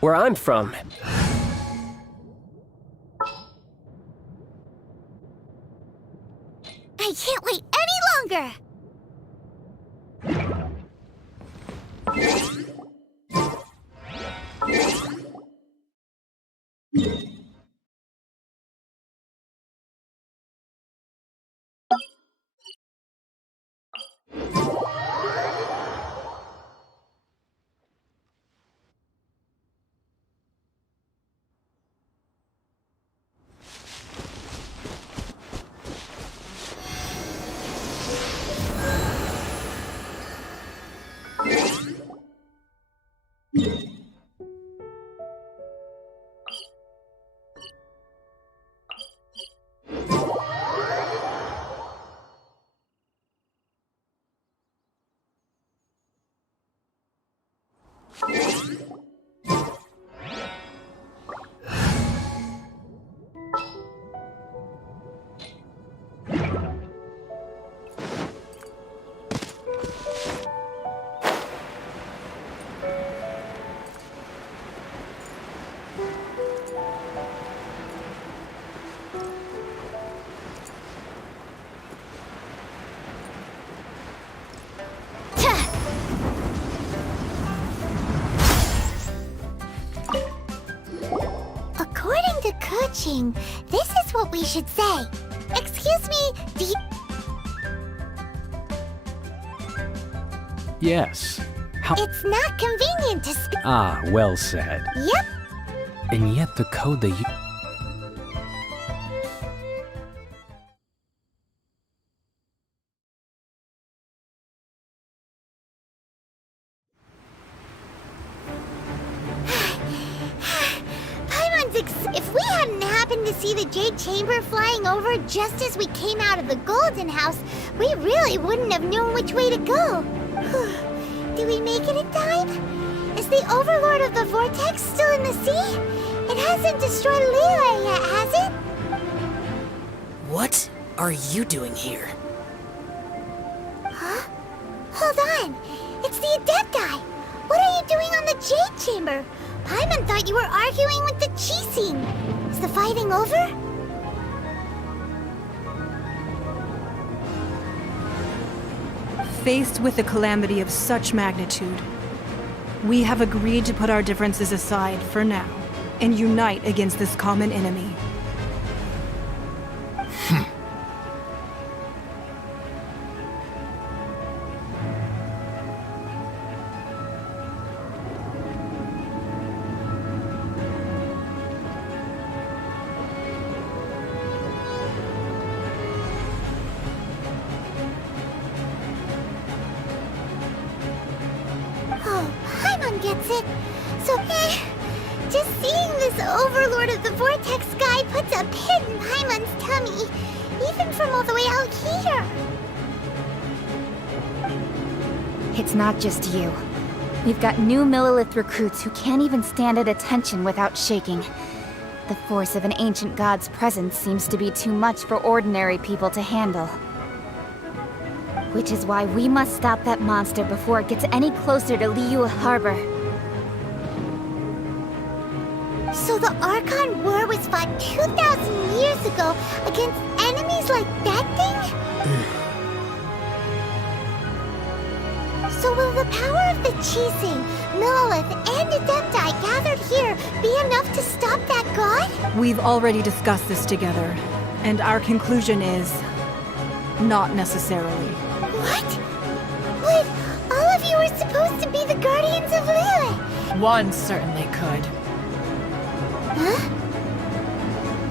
Where I'm from, I can't wait any longer! According to Keqing, this is what we should say. Excuse me, do you... Yes. How? It's not convenient to speak... Ah, well said. Yep. And yet the code they use... If we hadn't happened to see the Jade Chamber flying over just as we came out of the Golden House, we really wouldn't have known which way to go. Do we make it in time? Is the Overlord of the Vortex still in the sea? It hasn't destroyed Liyue yet, has it? What are you doing here? Huh? Hold on. It's the Adepti. What are you doing on the Jade Chamber? Paimon thought you were arguing with the Qixing. Is the fighting over? Faced with a calamity of such magnitude, we have agreed to put our differences aside for now and unite against this common enemy. Oh, Paimon gets it. So, just seeing this Overlord of the Vortex guy puts a pit in Paimon's tummy, even from all the way out here. It's not just you. We've got new Millelith recruits who can't even stand at attention without shaking. The force of an ancient god's presence seems to be too much for ordinary people to handle. Which is why we must stop that monster before it gets any closer to Liyue Harbor. So the Archon War was fought 2,000 years ago against enemies like that thing? So will the power of the Qixing, Millelith, and Adepti gathered here be enough to stop that god? We've already discussed this together, and our conclusion is... not necessarily. What? But all of you were supposed to be the Guardians of Liyue! One certainly could. Huh?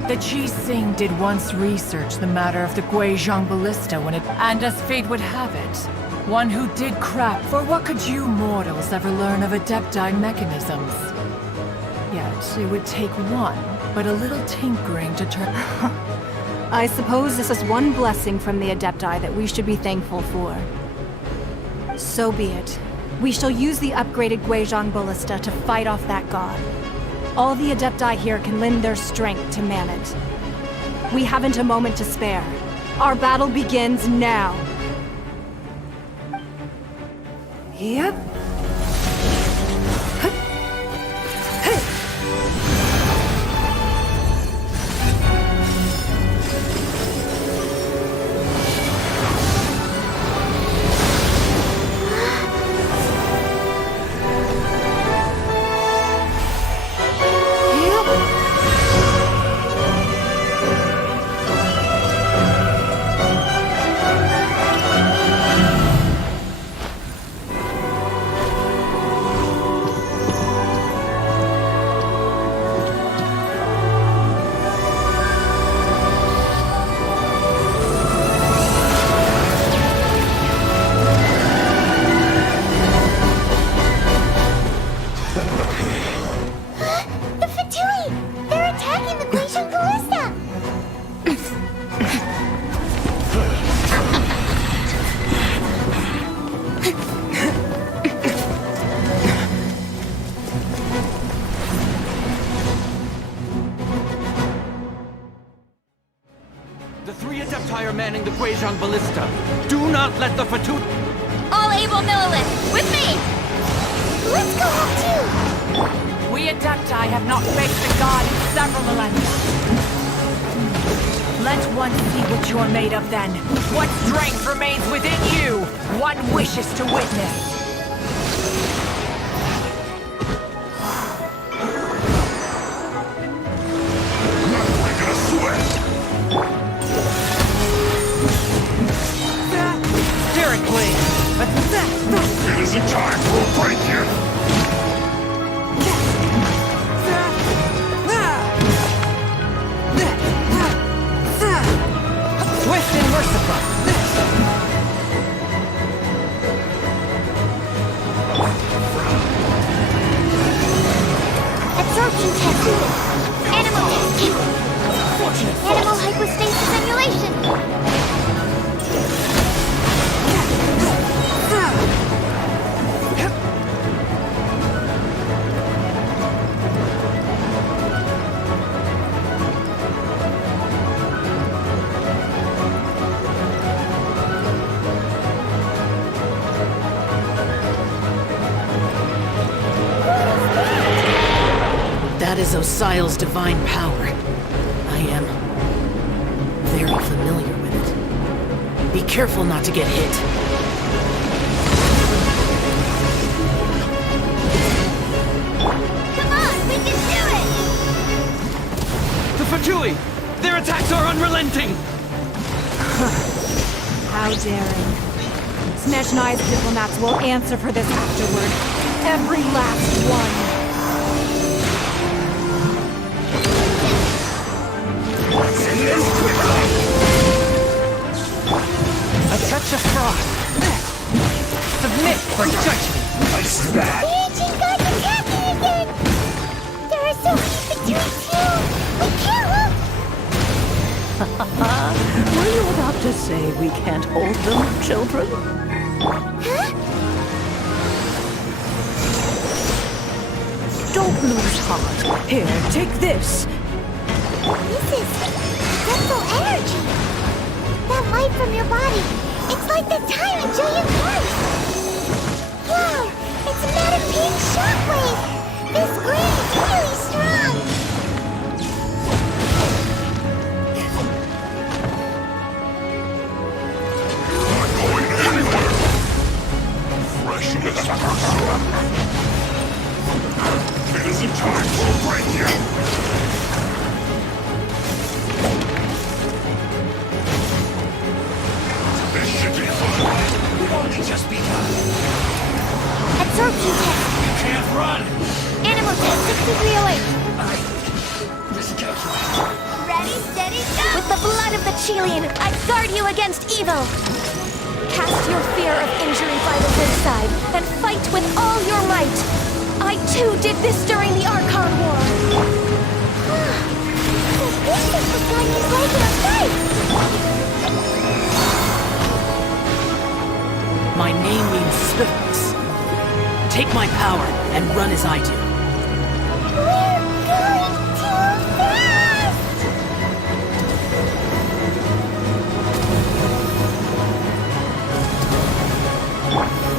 The Qixing did once research the matter of the Guizhong Ballista and as fate would have it, one who did craft, for what could you mortals ever learn of Adepti mechanisms? Yet, it would take one, but a little tinkering to turn... I suppose this is one blessing from the Adepti that we should be thankful for. So be it. We shall use the upgraded Guizhong Ballista to fight off that god. All the Adepti here can lend their strength to man it. We haven't a moment to spare. Our battle begins now. Yep. 3 Adepti are manning the Guizhong Ballista. Do not let the Fatui... All able Millelith, with me! Let's go help too! We Adepti have not faced a god in several millennia. Let one see what you're made of then. What strength remains within you? One wishes to witness. Derek Blade! It isn't time for a break yet. Swift and merciful. Absorption test. Animal test. Animal hypostasis simulation. That is Osial's divine power. I am very familiar with it. Be careful not to get hit. Come on, we can do it! The Fatui! Their attacks are unrelenting! How daring. Snezhnai's diplomats will answer for this afterward. Every last one. A touch of frost. Submit for judgment. Nice that. The ancient gods attacking again! There are so many Fatui too! We can't look! Were you about to say we can't hold them, children? Huh? Don't lose heart. Here, take this. This is simple energy. That light from your body. It's like the time in Julian Christ. Wow, it's not a pink shockwave. This green is really strong. Not going anywhere. Fresh as It isn't time for a break yet. This should be fun. We've only just begun. Absorption test. You can't run. Animal test 6308. Miscalculated. Ready, steady, go! With the blood of the Chelian, I guard you against evil! Cast your fear of injury by the wayside, and fight with all your might! I too did this during the Archon War! This is the gun he's like in a fight. My name means swiftness. Take my power and run as I do. We're going too fast!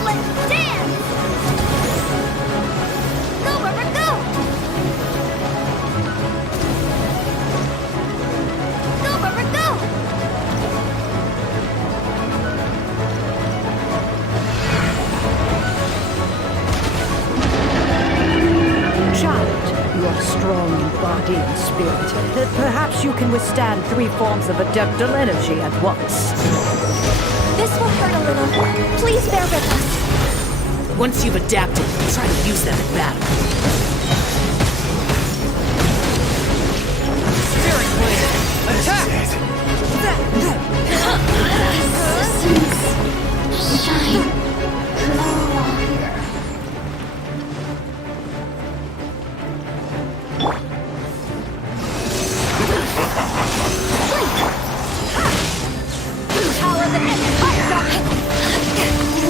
Let's dance! Go, Rubber, go! Go, Rubber, go! Child, you are strong in body and spirit. Perhaps you can withstand 3 forms of adeptal energy at once. This will hurt a little. Please bear with us. Once you've adapted, try to use them in battle. Spirit Blade! Attack! Shine. Power the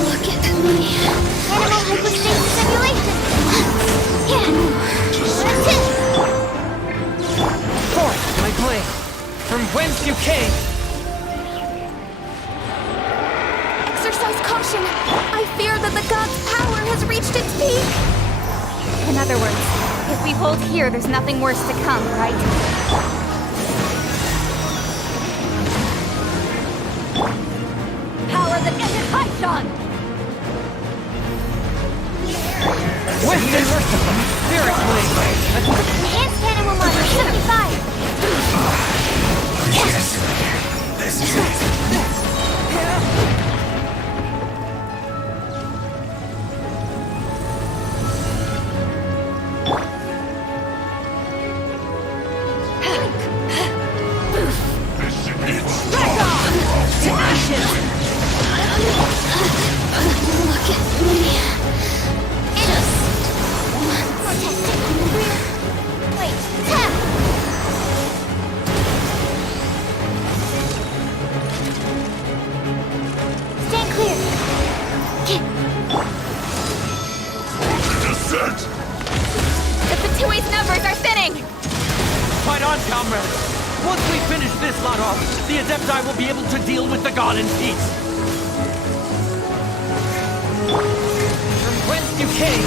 Look at me. Animal hypostasis simulation. Yeah. That's it. Forth, my blade! From whence you came! destruction. I fear that the god's power has reached its peak. In other words, if we hold here, there's nothing worse to come, right? Power that ended Haishan! With this spirit blade! Enhanced cannon will launch 75. Yes! This is it! Look at me. Just protecting the rear. Wait, tap! Stand clear. Descent! The Fatui's numbers are thinning! Fight on, comrades! Once we finish this lot off, the Adepti will be able to deal with the god in peace. From whence you came,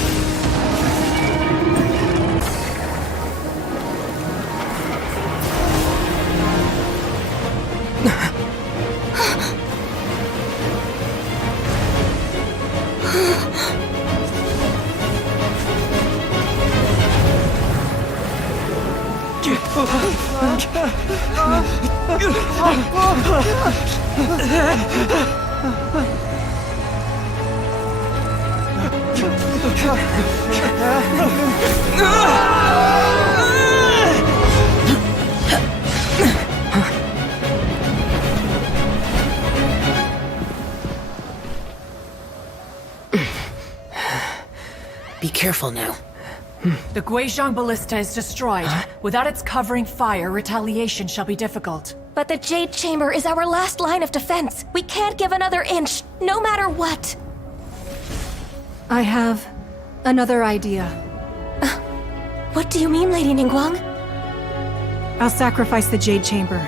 Be careful now. The Guizhong Ballista is destroyed. Without its covering fire, retaliation shall be difficult. But the Jade Chamber is our last line of defense. We can't give another inch, no matter what. I have another idea. What do you mean, Lady Ningguang? I'll sacrifice the Jade Chamber.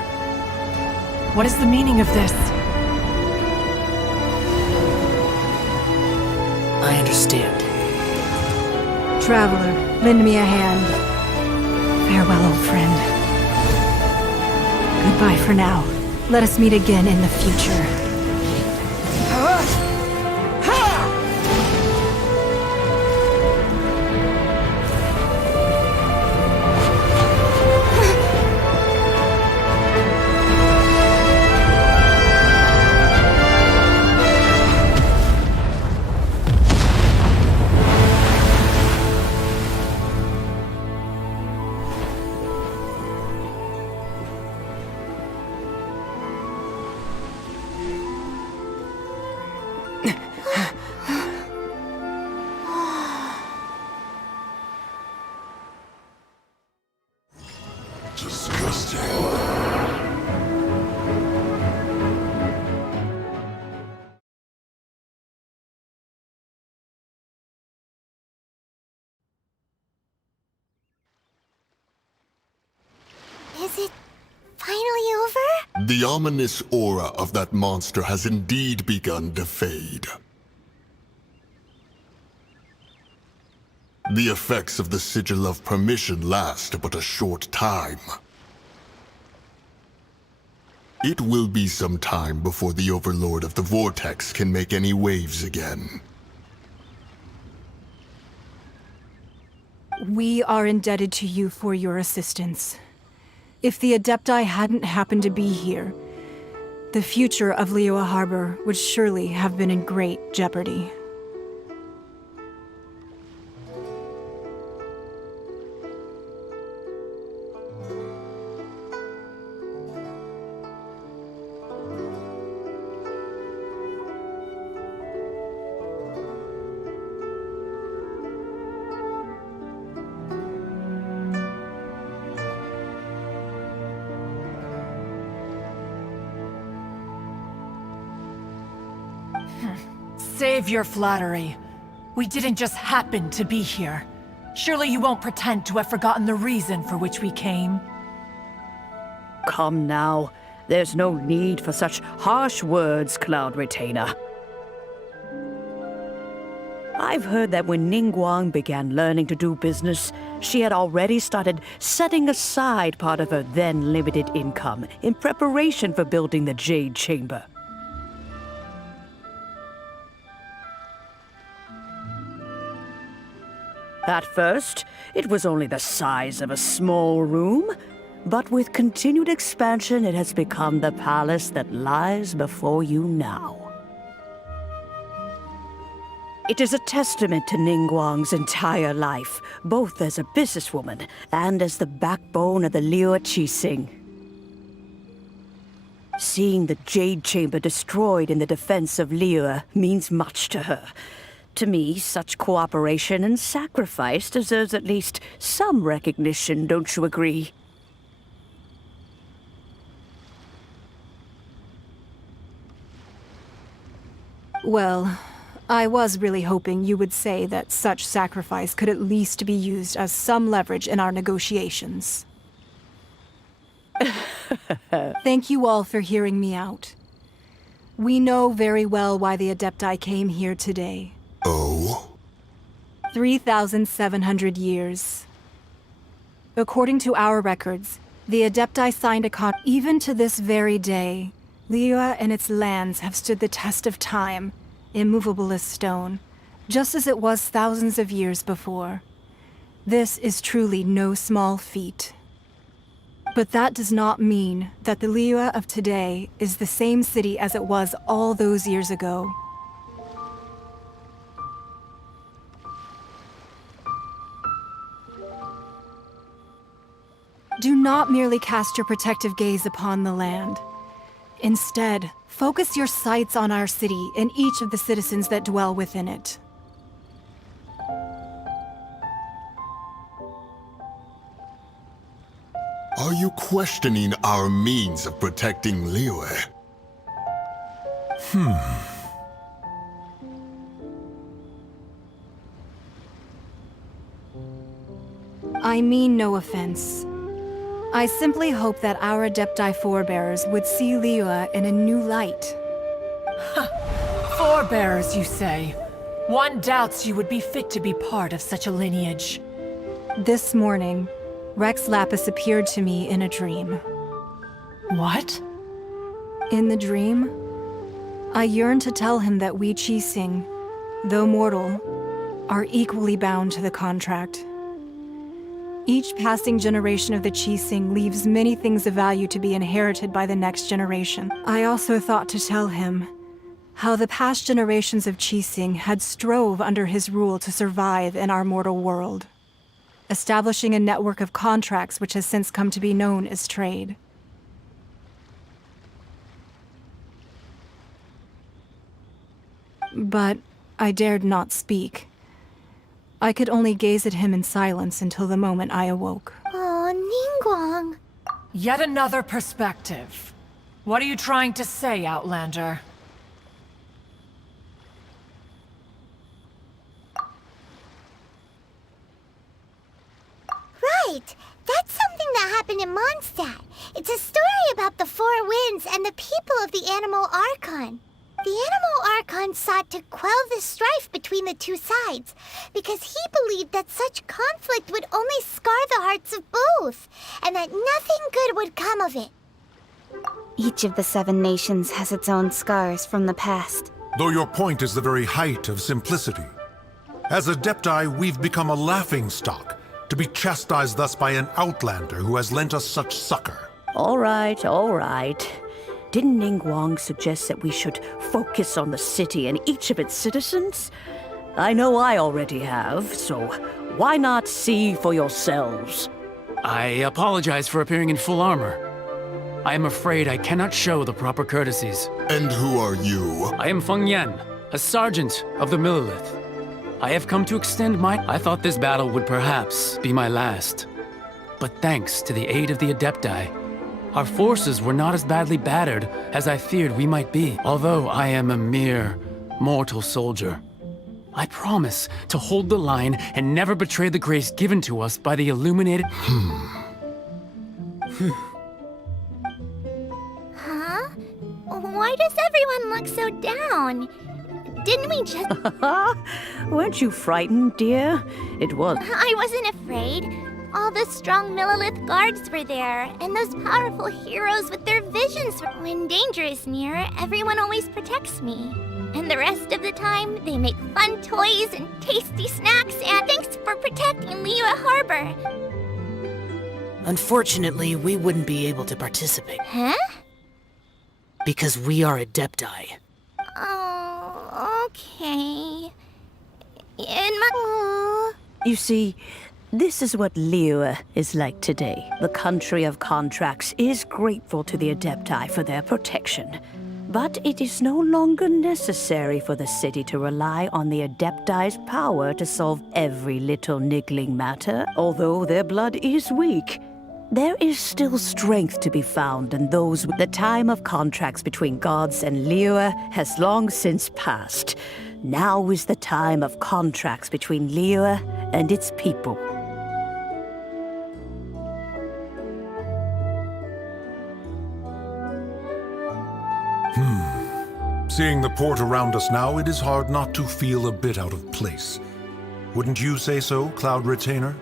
What is the meaning of this? I understand. Traveler, lend me a hand. Farewell, old friend. Goodbye for now. Let us meet again in the future. Disgusting. Is it finally over? The ominous aura of that monster has indeed begun to fade. The effects of the Sigil of Permission last but a short time. It will be some time before the Overlord of the Vortex can make any waves again. We are indebted to you for your assistance. If the Adepti hadn't happened to be here, the future of Liyue Harbor would surely have been in great jeopardy. Save your flattery. We didn't just happen to be here. Surely you won't pretend to have forgotten the reason for which we came. Come now. There's no need for such harsh words, Cloud Retainer. I've heard that when Ningguang began learning to do business, she had already started setting aside part of her then limited income in preparation for building the Jade Chamber. At first, it was only the size of a small room, but with continued expansion, it has become the palace that lies before you now. It is a testament to Ningguang's entire life, both as a businesswoman and as the backbone of the Liyue Qixing. Seeing the Jade Chamber destroyed in the defense of Liyue means much to her. To me, such cooperation and sacrifice deserves at least some recognition, don't you agree? Well, I was really hoping you would say that such sacrifice could at least be used as some leverage in our negotiations. Thank you all for hearing me out. We know very well why the Adepti came here today. Oh? 3,700 years. According to our records, the Adepti signed a contract. Even to this very day, Liyue and its lands have stood the test of time, immovable as stone, just as it was thousands of years before. This is truly no small feat. But that does not mean that the Liyue of today is the same city as it was all those years ago. Do not merely cast your protective gaze upon the land. Instead, focus your sights on our city and each of the citizens that dwell within it. Are you questioning our means of protecting Liyue? I mean no offense. I simply hope that our Adepti forebears would see Liyue in a new light. Forebearers, you say? One doubts you would be fit to be part of such a lineage. This morning, Rex Lapis appeared to me in a dream. What? In the dream, I yearned to tell him that we Qixing, though mortal, are equally bound to the contract. Each passing generation of the Qixing leaves many things of value to be inherited by the next generation. I also thought to tell him how the past generations of Qixing had strove under his rule to survive in our mortal world, establishing a network of contracts which has since come to be known as trade. But I dared not speak. I could only gaze at him in silence until the moment I awoke. Oh, Ningguang. Yet another perspective. What are you trying to say, Outlander? Right! That's something that happened in Mondstadt. It's a story about the Four Winds and the people of the Animal Archon. The Animal Archon sought to quell the strife between the two sides, because he believed that such conflict would only scar the hearts of both, and that nothing good would come of it. Each of the 7 nations has its own scars from the past. Though your point is the very height of simplicity. As Adepti, we've become a laughingstock, to be chastised thus by an outlander who has lent us such succor. All right, all right. Didn't Ningguang suggest that we should focus on the city and each of its citizens? I know I already have, so why not see for yourselves? I apologize for appearing in full armor. I am afraid I cannot show the proper courtesies. And who are you? I am Feng Yan, a sergeant of the Millelith. I have come to extend my... I thought this battle would perhaps be my last. But thanks to the aid of the Adepti, our forces were not as badly battered as I feared we might be. Although I am a mere mortal soldier, I promise to hold the line and never betray the grace given to us by the illuminated... Huh? Why does everyone look so down? Didn't we just... Weren't you frightened, dear? It was. I wasn't afraid. All the strong Millelith guards were there, and those powerful heroes with their visions. When danger is near, everyone always protects me. And the rest of the time, they make fun toys and tasty snacks, and thanks for protecting Liyue Harbor. Unfortunately, we wouldn't be able to participate. Huh? Because we are Adepti. Oh, okay. In my... You see, this is what Liyue is like today. The country of contracts is grateful to the Adepti for their protection. But it is no longer necessary for the city to rely on the Adepti's power to solve every little niggling matter, although their blood is weak. There is still strength to be found in those. The time of contracts between gods and Liyue has long since passed. Now is the time of contracts between Liyue and its people. Seeing the port around us now, it is hard not to feel a bit out of place. Wouldn't you say so, Cloud Retainer?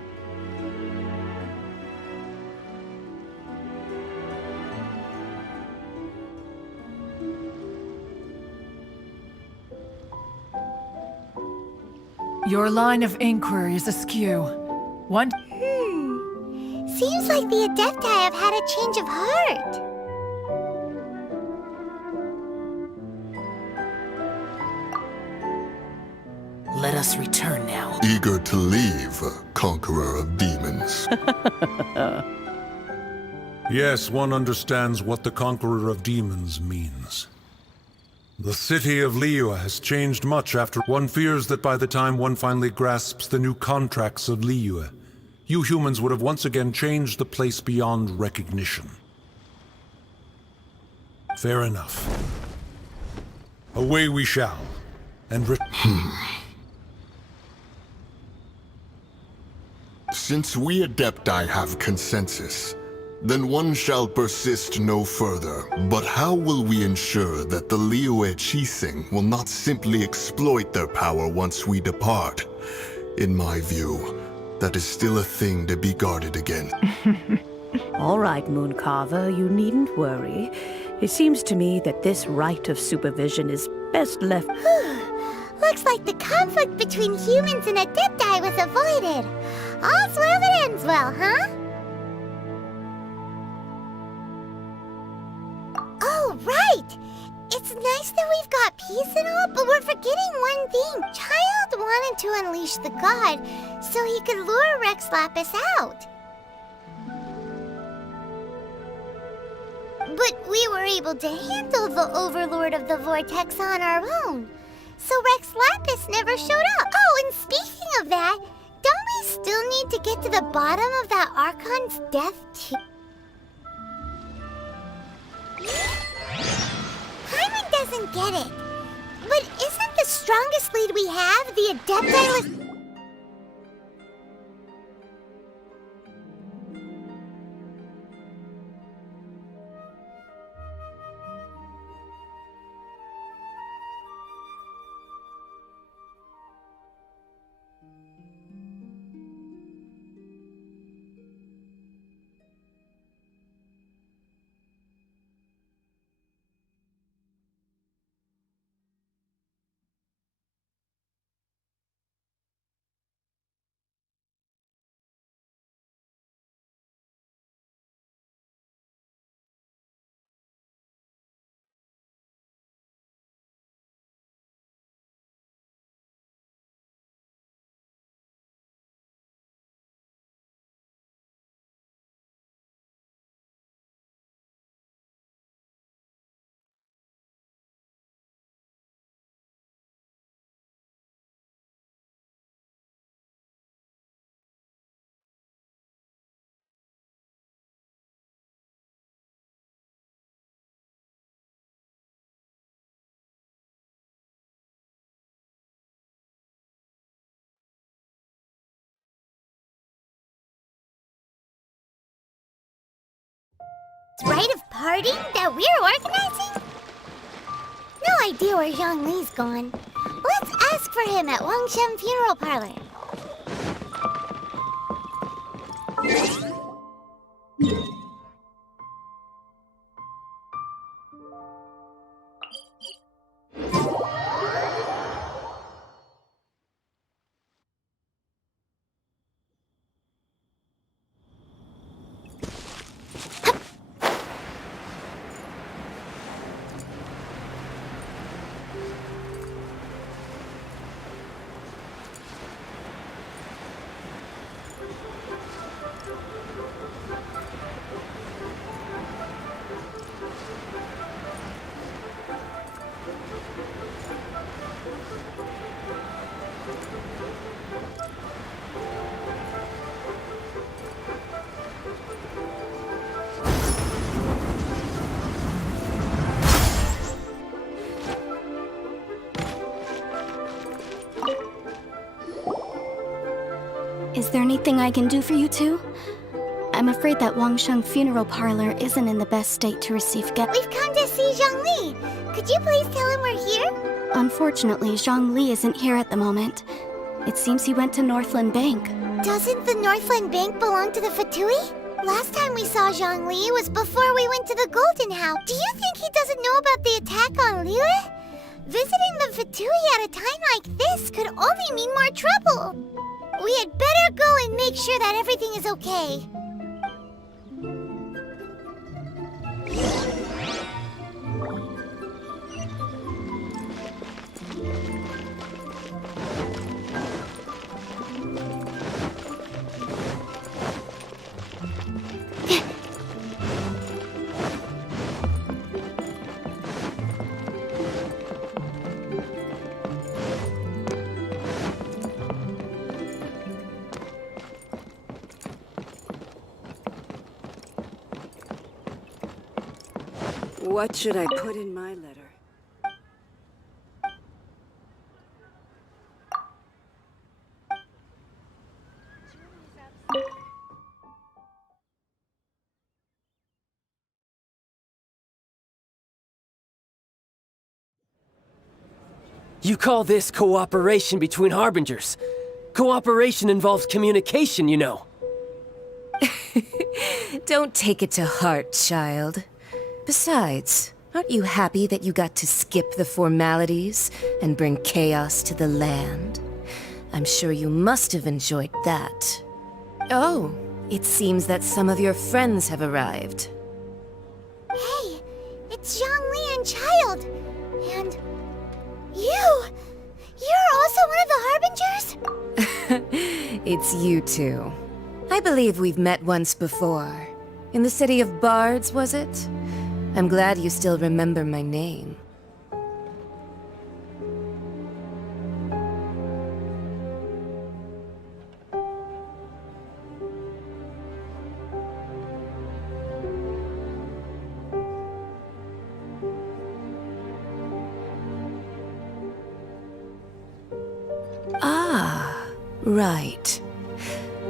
Your line of inquiry is askew. One... Seems like the Adepti have had a change of heart. Let us return now. Eager to leave, Conqueror of Demons. Yes, one understands what the Conqueror of Demons means. The city of Liyue has changed much after one fears that by the time one finally grasps the new contracts of Liyue, you humans would have once again changed the place beyond recognition. Fair enough. Away we shall, and Since we Adepti have consensus, then one shall persist no further. But how will we ensure that the Liyue Qixing will not simply exploit their power once we depart? In my view, that is still a thing to be guarded against. All right, Mooncarver, you needn't worry. It seems to me that this right of supervision is best left... Looks like the conflict between humans and Adepti was avoided. All's well that ends well, huh? Oh, right! It's nice that we've got peace and all, but we're forgetting one thing. Child wanted to unleash the god so he could lure Rex Lapis out. But we were able to handle the Overlord of the Vortex on our own. So Rex Lapis never showed up. Oh, and speaking of that, don't we still need to get to the bottom of that Archon's death too? Paimon doesn't get it. But isn't the strongest lead we have the Adepti with... Rite of parting that we're organizing? No idea where Zhongli's gone. Let's ask for him at Wangshen Funeral Parlor. Is there anything I can do for you two? I'm afraid that Wangsheng Funeral Parlor isn't in the best state to receive guests. We've come to see Zhongli. Could you please tell him we're here? Unfortunately, Zhongli isn't here at the moment. It seems he went to Northland Bank. Doesn't the Northland Bank belong to the Fatui? Last time we saw Zhongli was before we went to the Golden House. Do you think he doesn't know about the attack on Liyue? Visiting the Fatui at a time like this could only mean more trouble. We had better go and make sure that everything is okay. What should I put in my letter? You call this cooperation between Harbingers? Cooperation involves communication, you know. Don't take it to heart, child. Besides, aren't you happy that you got to skip the formalities and bring chaos to the land? I'm sure you must have enjoyed that. Oh, it seems that some of your friends have arrived. Hey, it's Zhongli and Child. And you! You're also one of the Harbingers? It's you two. I believe we've met once before. In the City of Bards, was it? I'm glad you still remember my name. Ah, right.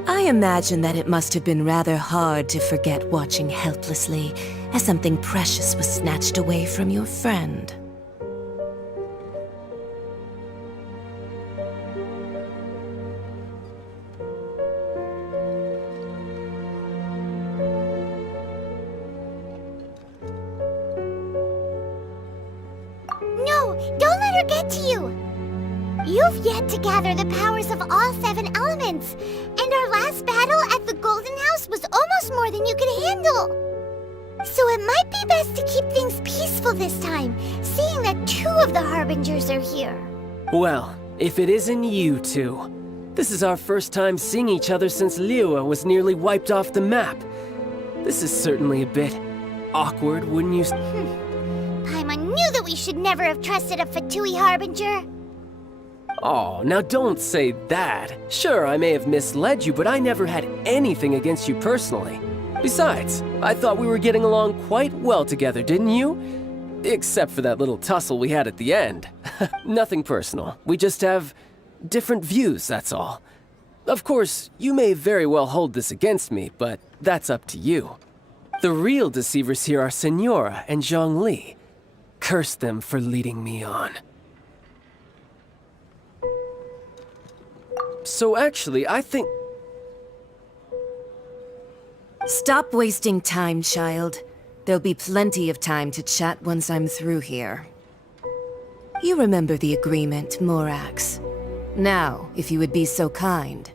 I imagine that it must have been rather hard to forget watching helplessly as something precious was snatched away from your friend. No, don't let her get to you! You've yet to gather the powers of all 7 elements, and our last battle at the Golden House was almost more than you could handle. So it might be best to keep things peaceful this time, seeing that 2 of the Harbingers are here. Well, if it isn't you two. This is our first time seeing each other since Liyue was nearly wiped off the map. This is certainly a bit awkward, wouldn't you? Paimon knew that we should never have trusted a Fatui Harbinger. Oh, now don't say that. Sure, I may have misled you, but I never had anything against you personally. Besides, I thought we were getting along quite well together, didn't you? Except for that little tussle we had at the end. Nothing personal. We just have different views, that's all. Of course, you may very well hold this against me, but that's up to you. The real deceivers here are Senora and Zhongli. curse them for leading me on. So actually, I think... Stop wasting time, child. There'll be plenty of time to chat once I'm through here. You remember the agreement, Morax. Now, if you would be so kind.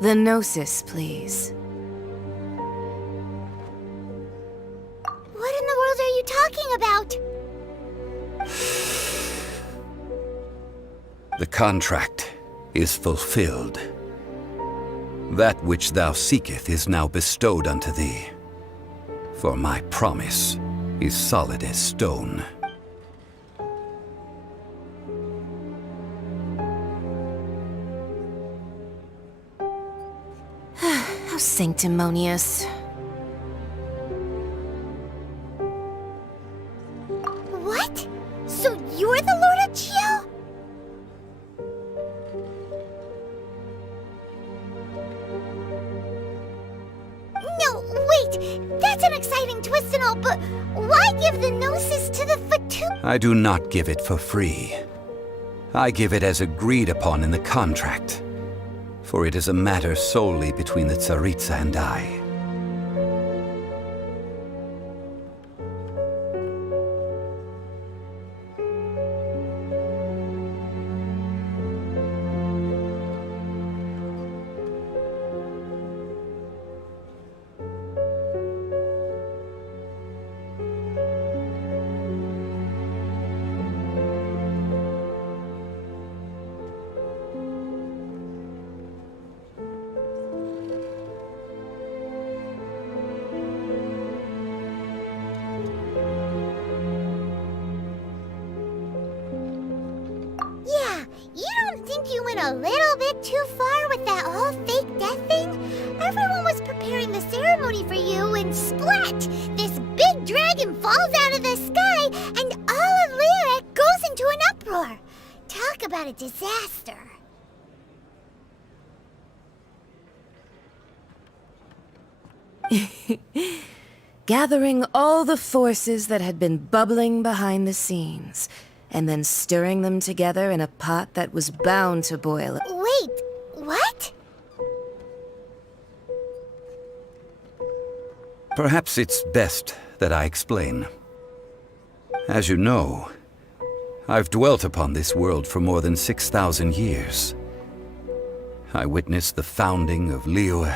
The Gnosis, please. What in the world are you talking about? The contract is fulfilled. That which thou seeketh is now bestowed unto thee. For my promise is solid as stone. How sanctimonious. What? So you're the Lord Accio? No, wait! That's an exciting twist and all, but why give the Gnosis to the Fatui? I do not give it for free. I give it as agreed upon in the contract. For it is a matter solely between the Tsaritsa and I. You went a little bit too far with that whole fake death thing? Everyone was preparing the ceremony for you, and splat! This big dragon falls out of the sky, and all of Liyue goes into an uproar. Talk about a disaster. Gathering all the forces that had been bubbling behind the scenes, and then stirring them together in a pot that was bound to boil. Wait, what? Perhaps it's best that I explain. As you know, I've dwelt upon this world for more than 6,000 years. I witnessed the founding of Liyue,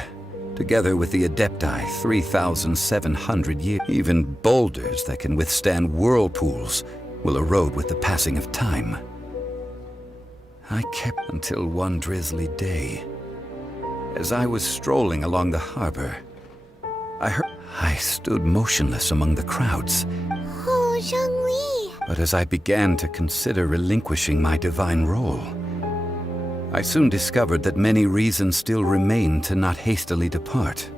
together with the Adepti 3,700 years. Even boulders that can withstand whirlpools will erode with the passing of time. I kept until one drizzly day. As I was strolling along the harbor, I stood motionless among the crowds. Oh, Zhongli. But as I began to consider relinquishing my divine role, I soon discovered that many reasons still remained to not hastily depart.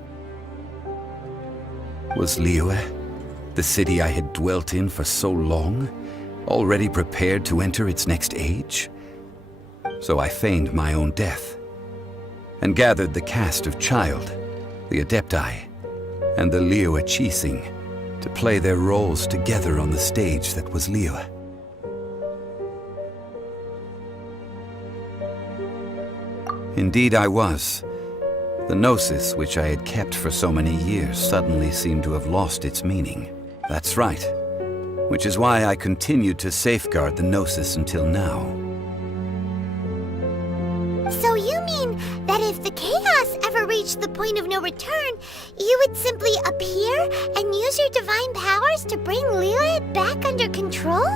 Was Liyue, the city I had dwelt in for so long, already prepared to enter its next age? So I feigned my own death, and gathered the cast of Childe, the Adepti, and the Liyue Qixing to play their roles together on the stage that was Liyue. Indeed I was. The Gnosis, which I had kept for so many years, suddenly seemed to have lost its meaning. That's right. Which is why I continued to safeguard the Gnosis until now. So you mean that if the chaos ever reached the point of no return, you would simply appear and use your divine powers to bring Liyue back under control?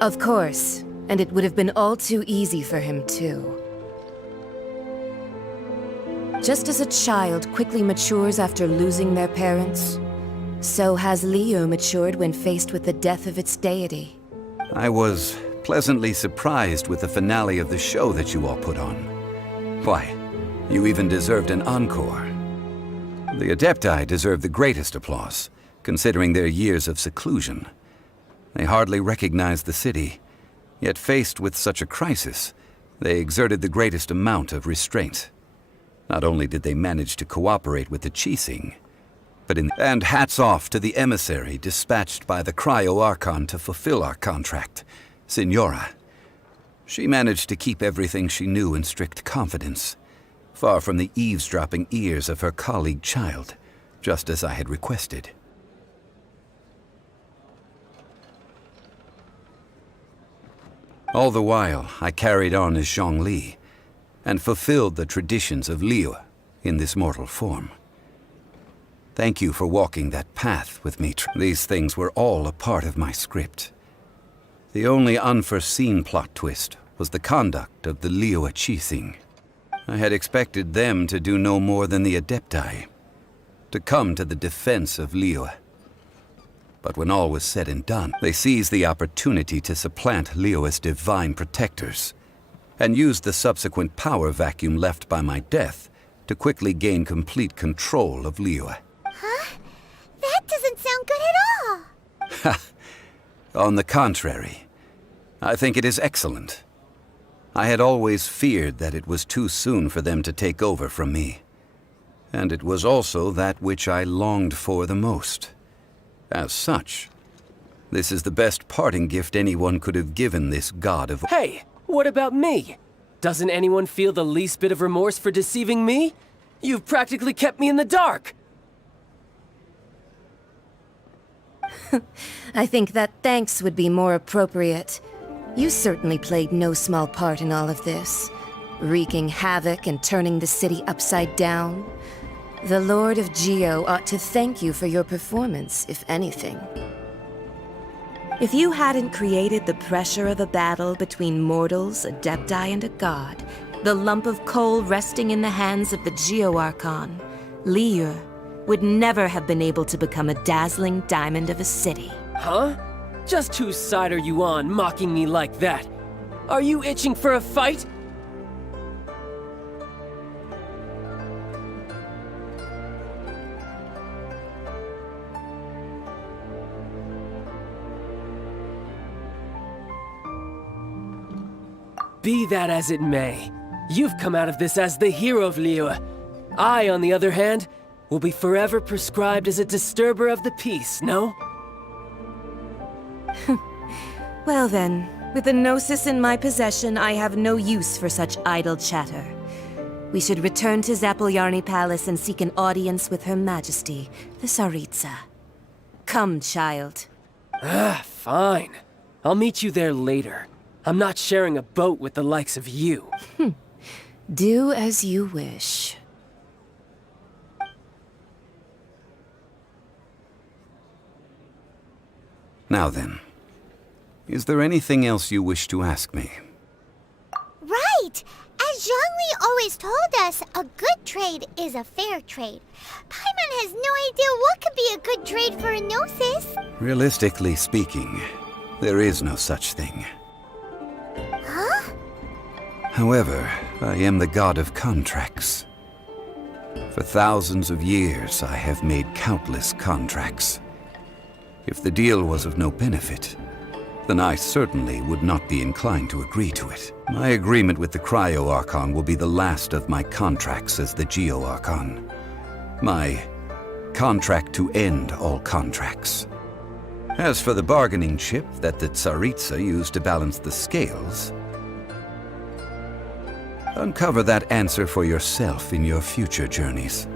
Of course, and it would have been all too easy for him too. Just as a child quickly matures after losing their parents, so has Liyue matured when faced with the death of its deity. I was pleasantly surprised with the finale of the show that you all put on. Why, you even deserved an encore. The Adepti deserve the greatest applause, considering their years of seclusion. They hardly recognized the city, yet faced with such a crisis, they exerted the greatest amount of restraint. Not only did they manage to cooperate with the Qixing, And hats off to the emissary dispatched by the Cryo-Archon to fulfill our contract, Signora. She managed to keep everything she knew in strict confidence, far from the eavesdropping ears of her colleague child, just as I had requested. All the while, I carried on as Zhongli, and fulfilled the traditions of Liyue in this mortal form. Thank you for walking that path with me. These things were all a part of my script. The only unforeseen plot twist was the conduct of the Liyue Qixing. I had expected them to do no more than the Adepti, to come to the defense of Liyue. But when all was said and done, they seized the opportunity to supplant Liyue as divine protectors, and used the subsequent power vacuum left by my death to quickly gain complete control of Liyue. Huh? That doesn't sound good at all. On the contrary, I think it is excellent. I had always feared that it was too soon for them to take over from me. And it was also that which I longed for the most. As such, this is the best parting gift anyone could have given this god of— Hey, what about me? Doesn't anyone feel the least bit of remorse for deceiving me? You've practically kept me in the dark! I think that thanks would be more appropriate. You certainly played no small part in all of this, wreaking havoc and turning the city upside down. The Lord of Geo ought to thank you for your performance, if anything. If you hadn't created the pressure of a battle between mortals, Adepti, and a god, the lump of coal resting in the hands of the Geo-Archon, Liyue, would never have been able to become a dazzling diamond of a city. Huh? Just whose side are you on, mocking me like that? Are you itching for a fight? Be that as it may, you've come out of this as the hero of Liyue. I, on the other hand, will be forever prescribed as a disturber of the peace, no? Well then, with the Gnosis in my possession, I have no use for such idle chatter. We should return to Zapoljarny Palace and seek an audience with Her Majesty, the Tsaritsa. Come, child. Fine. I'll meet you there later. I'm not sharing a boat with the likes of you. Do as you wish. Now then, is there anything else you wish to ask me? Right! As Zhongli always told us, a good trade is a fair trade. Paimon has no idea what could be a good trade for a Gnosis. Realistically speaking, there is no such thing. Huh? However, I am the god of contracts. For thousands of years, I have made countless contracts. If the deal was of no benefit, then I certainly would not be inclined to agree to it. My agreement with the Cryo-Archon will be the last of my contracts as the Geo-Archon. My contract to end all contracts. As for the bargaining chip that the Tsaritsa used to balance the scales, uncover that answer for yourself in your future journeys.